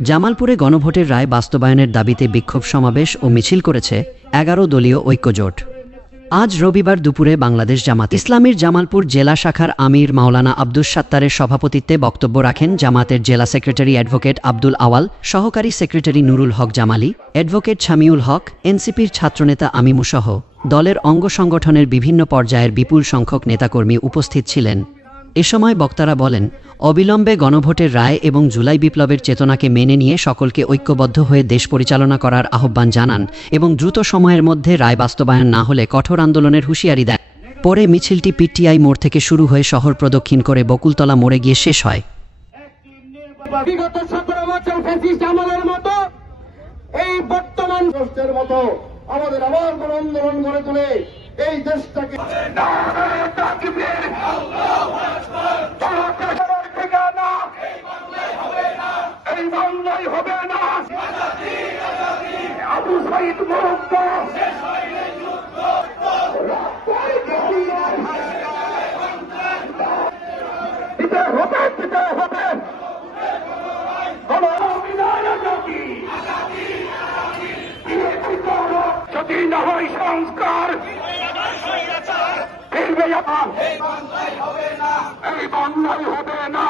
জামালপুরে গণভোটের রায় বাস্তবায়নের দাবিতে বিক্ষোভ সমাবেশ ও মিছিল করেছে ১১ দলীয় ঐক্যজোট। আজ রবিবার দুপুরে বাংলাদেশ জামাত ইসলামীর জামালপুর জেলা শাখার আমির মাওলানা আব্দুস সাত্তারের সভাপতিত্বে বক্তব্য রাখেন জামাতের জেলা সেক্রেটারি অ্যাডভোকেট আব্দুল আওয়াল, সহকারী সেক্রেটারি নুরুল হক জামালি, অ্যাডভোকেট শামিউল হক, এনসিপির ছাত্রনেতা আমিমুসহ দলের অঙ্গ সংগঠনের বিভিন্ন পর্যায়ের বিপুল সংখ্যক নেতাকর্মী উপস্থিত ছিলেন। এ সময় বক্তারা বলেন, অবিলম্বে গণভোটের রায় এবং জুলাই বিপ্লবের চেতনাকে মেনে নিয়ে সকলকে ঐক্যবদ্ধ হয়ে দেশ পরিচালনা করার আহ্বান জানান এবং দ্রুত সময়ের মধ্যে রায় বাস্তবায়ন না হলে কঠোর আন্দোলনের হুঁশিয়ারি দেন। পরে মিছিলটি পিটিআই মোড় থেকে শুরু হয়ে শহর প্রদক্ষিণ করে বকুলতলা মোড়ে গিয়ে শেষ হয়। বিগত 17 বছর ফ্যাসিস্ট আমলের মতো এই বর্তমান রাষ্ট্রের মতো আমাদের আবার কোন আন্দোলন গড়ে তুলে এই দেশটাকে এই বাংলায় হবে না। আবু সাইদ মুক্ত দিতে হবে যদি না হয় সংস্কার ফিরবে এই বাংলায় হবে না।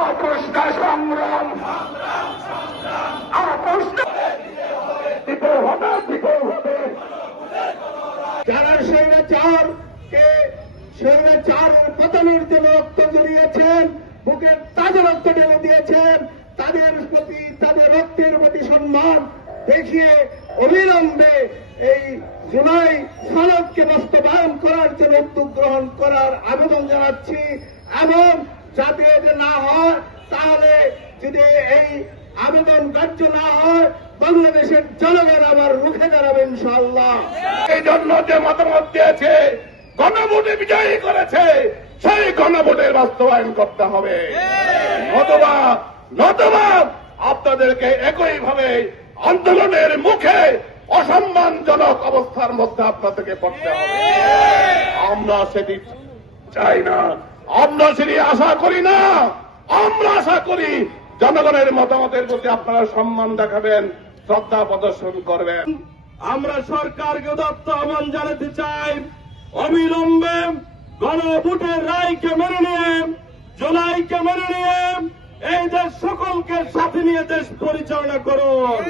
আপোষটা সংগ্রাম দিতে হবে। যারা স্বৈরাচারের পতনের জন্য রক্ত জড়িয়েছেন, বুকের তাজা রক্ত ঢেলে দিয়েছেন, তাদের প্রতি তাদের রক্তের প্রতি সম্মান দেখিয়ে অবিলম্বে এই জুলাই সনদকে বাস্তবায়ন করার জন্য উদ্যোগ গ্রহণ করার আবেদন জানাচ্ছি। এবং যাতে না হয়, তাহলে যদি এই আবেদন কার্য না হয়, বাংলাদেশের জনগণ আবার রুখে দাঁড়াবে ইনশাআল্লাহ। এই জন্য যে মতামত দিয়েছে, গণভোটে বিজয়ী করেছে, সেই গণভোটের বাস্তবায়ন করতে হবে। নতুবা আপনাদেরকে একইভাবে আন্দোলনের মুখে অসম্মানজনক অবস্থার মধ্যে আপনাদেরকে পড়তে হবে। আমরা সেটি চাই না, আমরা সেটি আশা করি না। আমরা আশা করি জনগণের মতামতের প্রতি আপনারা সম্মান দেখাবেন, শ্রদ্ধা প্রদর্শন করবেন। আমরা সরকারকে উদাত্ত আহ্বান জানাতে চাই, অবিলম্বে গণভোটের রায়কে মেনে নিয়ে, জুলাইকে মেনে নিয়ে এই দেশ সকলকে সাথে নিয়ে দেশ পরিচালনা করুন।